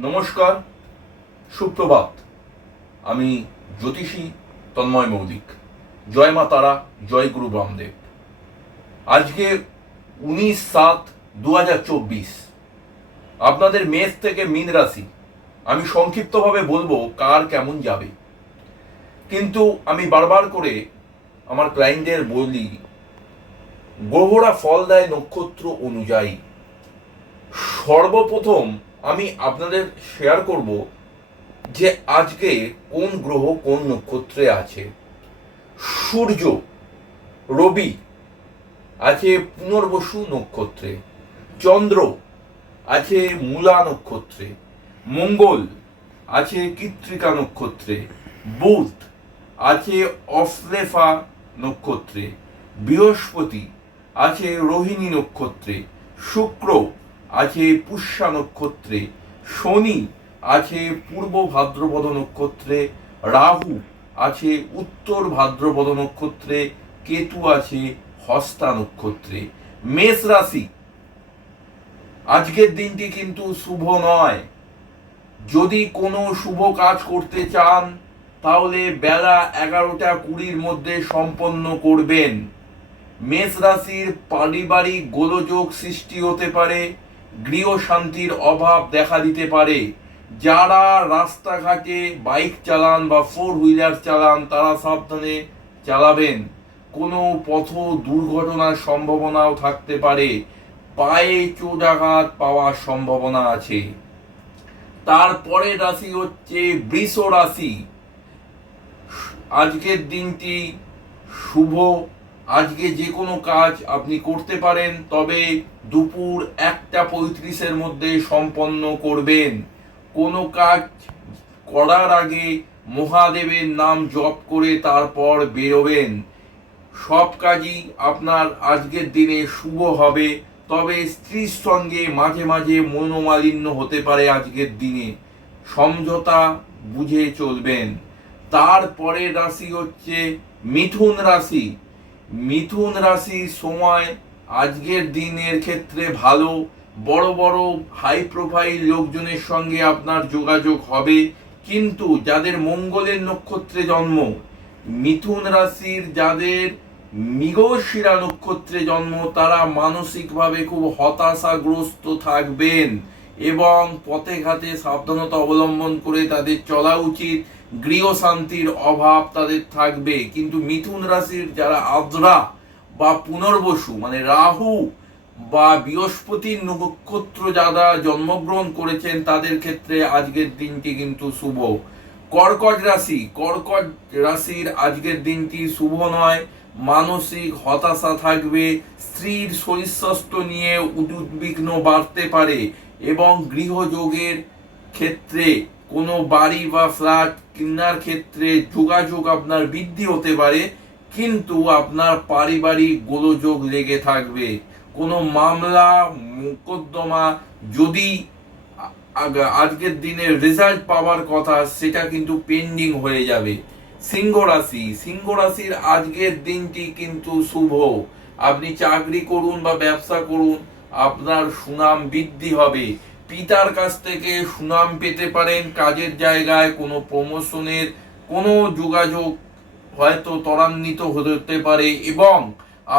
নমস্কার, সুপ্রভাত। আমি জ্যোতিষী তন্ময় মৌলিক। জয় মা তারা, জয় গুরু বামদেব আজকে উনিশ সাত দু আপনাদের মেষ থেকে মীন রাশি। আমি সংক্ষিপ্তভাবে বলব কার কেমন যাবে। কিন্তু আমি বারবার করে আমার ক্লায়েন্টদের বলি, গ্রহরা ফল দেয় নক্ষত্র অনুযায়ী। সর্বপ্রথম আমি আপনাদের শেয়ার করব যে আজকে কোন গ্রহ কোন নক্ষত্রে আছে। সূর্য, রবি আছে পুনর্বসু নক্ষত্রে। চন্দ্র আছে মূলা নক্ষত্রে। মঙ্গল আছে কৃত্রিকা নক্ষত্রে। বুধ আছে অফলেফা নক্ষত্রে। বৃহস্পতি আছে রোহিণী নক্ষত্রে। শুক্র আছে পুষ্যা নক্ষত্রে, শনি আছে পূর্ব ভাদ্রপদ নক্ষত্রে, রাহু আছে উত্তর ভাদ্রপদ নক্ষত্রে, কেতু আছে হস্তা নক্ষত্রে। মেষ রাশি, আজকের দিনটি কিন্তু শুভ নয়। যদি কোনো শুভ কাজ করতে চান, তাহলে বেলা এগারোটা কুড়ির মধ্যে সম্পন্ন করবেন। মেষ রাশির পারিবারিক গোলযোগ সৃষ্টি হতে পারে। গৃহ শান্তির অভাব দেখা দিতে পারে। যারা রাস্তাঘাটে বাইক চালান বা ফোর হুইলার চালান, তারা সাবধানে চালাবেন। কোনো পথ দুর্ঘটনার সম্ভাবনাও থাকতে পারে। পায়ে চোটাঘাত পাওয়ার সম্ভাবনা আছে। তারপরে রাশি হচ্ছে বৃষ রাশি। আজকের দিনটি শুভ। আজকে যে কোনো কাজ আপনি করতে পারেন, তবে দুপুর একটা পঁয়ত্রিশের মধ্যে সম্পন্ন করবেন। কোনো কাজ করার আগে মহাদেবের নাম জপ করে তারপর বেরোবেন। সব কাজই আপনার আজকের দিনে শুভ হবে, তবে স্ত্রীর সঙ্গে মাঝে মাঝে মনোমালিন্য হতে পারে আজকের দিনে। সমঝোতা বুঝে চলবেন। তারপরে রাশি হচ্ছে মিথুন রাশি। মিথুন রাশির সময় আজকের দিনের ক্ষেত্রে ভালো, বড় বড় হাই প্রোফাইল লোকজনের সঙ্গে আপনার যোগাযোগ হবে। কিন্তু যাদের মঙ্গলের নক্ষত্রে জন্ম, মিথুন রাশির যাদের মৃগশিরা নক্ষত্রে জন্ম, তারা মানসিকভাবে খুব হতাশাগ্রস্ত থাকবেন এবং পথে ঘাটে সাবধানতা অবলম্বন করে তাদের চলা উচিত। গৃহ শান্তির অভাব তাদের থাকবে। কিন্তু মিথুন রাশির যারা আদ্রা বা পুনর্বসু মানে রাহু বা বৃহস্পতির নক্ষত্র যারা জন্মগ্রহণ করেছেন, তাদের ক্ষেত্রে আজকের দিনটি কিন্তু শুভ। কর্কট রাশি, কর্কট রাশির আজকের দিনটি শুভ নয়। মানসিক হতাশা থাকবে, স্ত্রীর শরীর স্বাস্থ্য নিয়ে উদ্বিগ্ন বাড়তে পারে এবং গৃহযোগের ক্ষেত্রে কোনো বাড়ি বা ফ্ল্যাট কেনার ক্ষেত্রে যোগাযোগ আপনার বৃদ্ধি হতে পারে, কিন্তু আপনার পারিবারিক গোলযোগ লেগে থাকবে। কোনো মামলা, মোকদ্দমা যদি আজকের দিনে রেজাল্ট পাওয়ার কথা, সেটা কিন্তু পেন্ডিং হয়ে যাবে। সিংহ রাশি, সিংহ রাশির আজকের দিনটি কিন্তু শুভ। আপনি চাকরি করুন বা ব্যবসা করুন, আপনার সুনাম বৃদ্ধি হবে। পিতার কাছ থেকে সুনাম পেতে পারেন, কাজের জায়গায় কোনো প্রমোশনের কোনো যোগাযোগ হয়তো ত্বরান্বিত হতে পারে এবং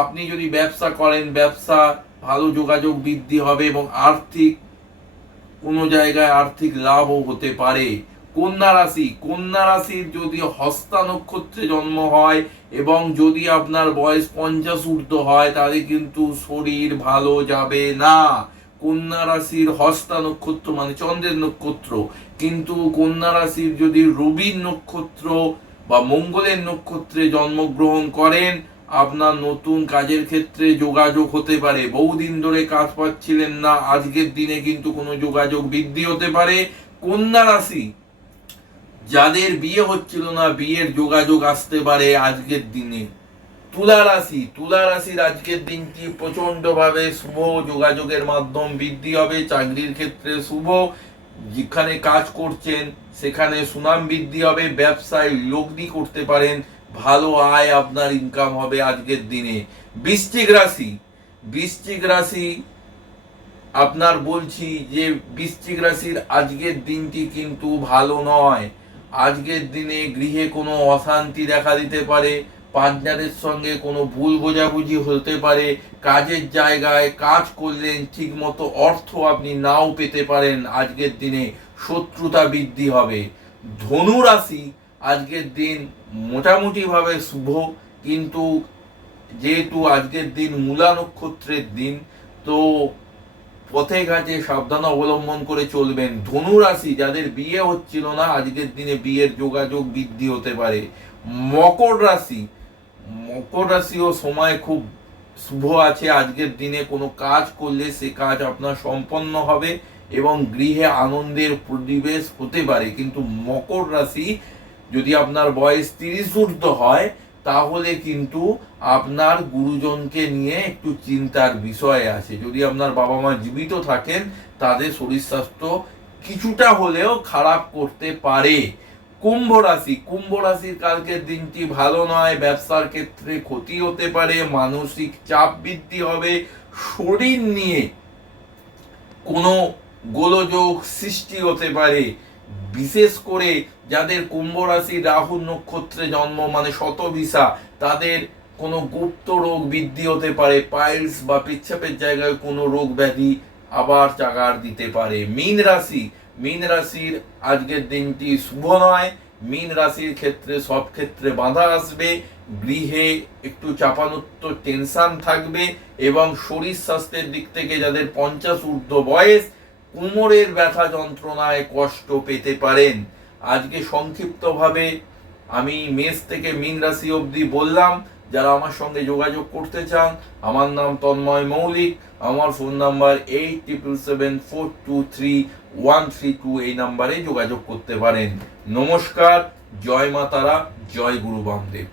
আপনি যদি ব্যবসা করেন, ব্যবসা ভালো যোগাযোগ বৃদ্ধি হবে এবং আর্থিক কোনো জায়গায় আর্থিক লাভও হতে পারে। কন্যা রাশি, কন্যা রাশির যদি হস্তা নক্ষত্রে জন্ম হয় এবং যদি আপনার বয়স পঞ্চাশ ঊর্ধ্ব হয়, তাহলে কিন্তু শরীর ভালো যাবে না। কন্যা রাশির হস্তা নক্ষত্র মানে চন্দ্রের নক্ষত্র। কিন্তু কন্যা রাশির যদি রবির নক্ষত্র বা মঙ্গলের নক্ষত্রে জন্মগ্রহণ করেন, আপনার নতুন কাজের ক্ষেত্রে যোগাযোগ হতে পারে। বহুদিন ধরে কাজ পাচ্ছিলেন না, আজকের দিনে কিন্তু কোনো যোগাযোগ বৃদ্ধি হতে পারে। কন্যা রাশি, যাদের বিয়ে হচ্ছিল না, বিয়ের যোগাযোগ আসতে পারে আজকের দিনে। তুলা রাশি তুলা রাশির আজকের দিনটি প্রচণ্ড ভাবে শুভ যোগাযোগের মাধ্যম বৃদ্ধি হবে, চাকরির ক্ষেত্রে শুভ, যেখানে কাজ করছেন সেখানে সুনাম বৃদ্ধি হবে, ব্যবসায় লগ্নি করতে পারেন, ভালো আয় আপনার ইনকাম হবে আজকের দিনে। বৃশ্চিক রাশি বৃশ্চিক রাশি, আপনার বলছি যে বৃশ্চিক রাশির আজকের দিনটি কিন্তু ভালো নয়। আজকের দিনে গৃহে কোনো অশান্তি দেখা দিতে পারে পার্টনারের সঙ্গে কোনো ভুল বোঝাবুঝি হতে পারে, কাজের জায়গায় কাজ করলেন ঠিক মতো অর্থ আপনি নাও পেতে পারেন, আজকের দিনে শত্রুতা বৃদ্ধি হবে। ধনু রাশি আজকের দিন মোটামুটিভাবে শুভ, কিন্তু যেহেতু আজকের দিন মূলা নক্ষত্রের দিন, তো পথে ঘাটে সাবধান অবলম্বন করে চলবেন। ধনু রাশি যাদের বিয়ে হচ্ছিল না, আজকের দিনে বিয়ের যোগাযোগ বৃদ্ধি হতে পারে। মকর রাশি মকর রাশিও সময় খুব শুভ আছে। আজকের দিনে কোনো কাজ করলে সে কাজ আপনার সম্পন্ন হবে এবং গৃহে আনন্দের পরিবেশ হতে পারে। কিন্তু মকর রাশি যদি আপনার বয়স তিরিশ ঊর্ধ্ব হয়, তাহলে কিন্তু আপনার গুরুজনকে নিয়ে একটু চিন্তার বিষয় আছে। যদি আপনার বাবা মা জীবিত থাকেন, তাদের শরীর স্বাস্থ্য কিছুটা হলেও খারাপ করতে পারে। কুম্ভ রাশি, কুম্ভ রাশির কালকের দিনটি ভালো নয়, ব্যবসার ক্ষেত্রে ক্ষতি হতে পারে, মানসিক চাপ বৃদ্ধি হবে, শরীর নিয়ে কোনো গোলযোগ সৃষ্টি হতে পারে। বিশেষ করে যাদের কুম্ভ রাশি রাহু নক্ষত্রে জন্ম মানে শতভিসা তাদের কোনো গুপ্ত রোগ বৃদ্ধি হতে পারে, পাইলস বা পেচ্ছাপের জায়গায় কোনো রোগ ব্যাধি আবার চাগার দিতে পারে। মীন রাশি মীন রাশির আজকের দিনটি শুভ নয়। মীন রাশির ক্ষেত্রে, সব ক্ষেত্রে বাধা আসবে। গৃহে একটু চাপানুত্ব টেনশন থাকবে এবং শরীর স্বাস্থ্যের দিক থেকে যাদের পঞ্চাশ ঊর্ধ্ব বয়স, কোমরের ব্যথা যন্ত্রণায় কষ্ট পেতে পারেন। আজকে সংক্ষিপ্তভাবে আমি মেষ থেকে মীন রাশি অবধি বললাম। যারা আমার সঙ্গে যোগাযোগ করতে চান, আমার নাম তন্ময় মৌলিক, আমার phone number eight triple seven four two three one three two এই নাম্বারে যোগাযোগ করতে পারেন। নমস্কার, জয় মাতারা জয় গুরু বামদেব।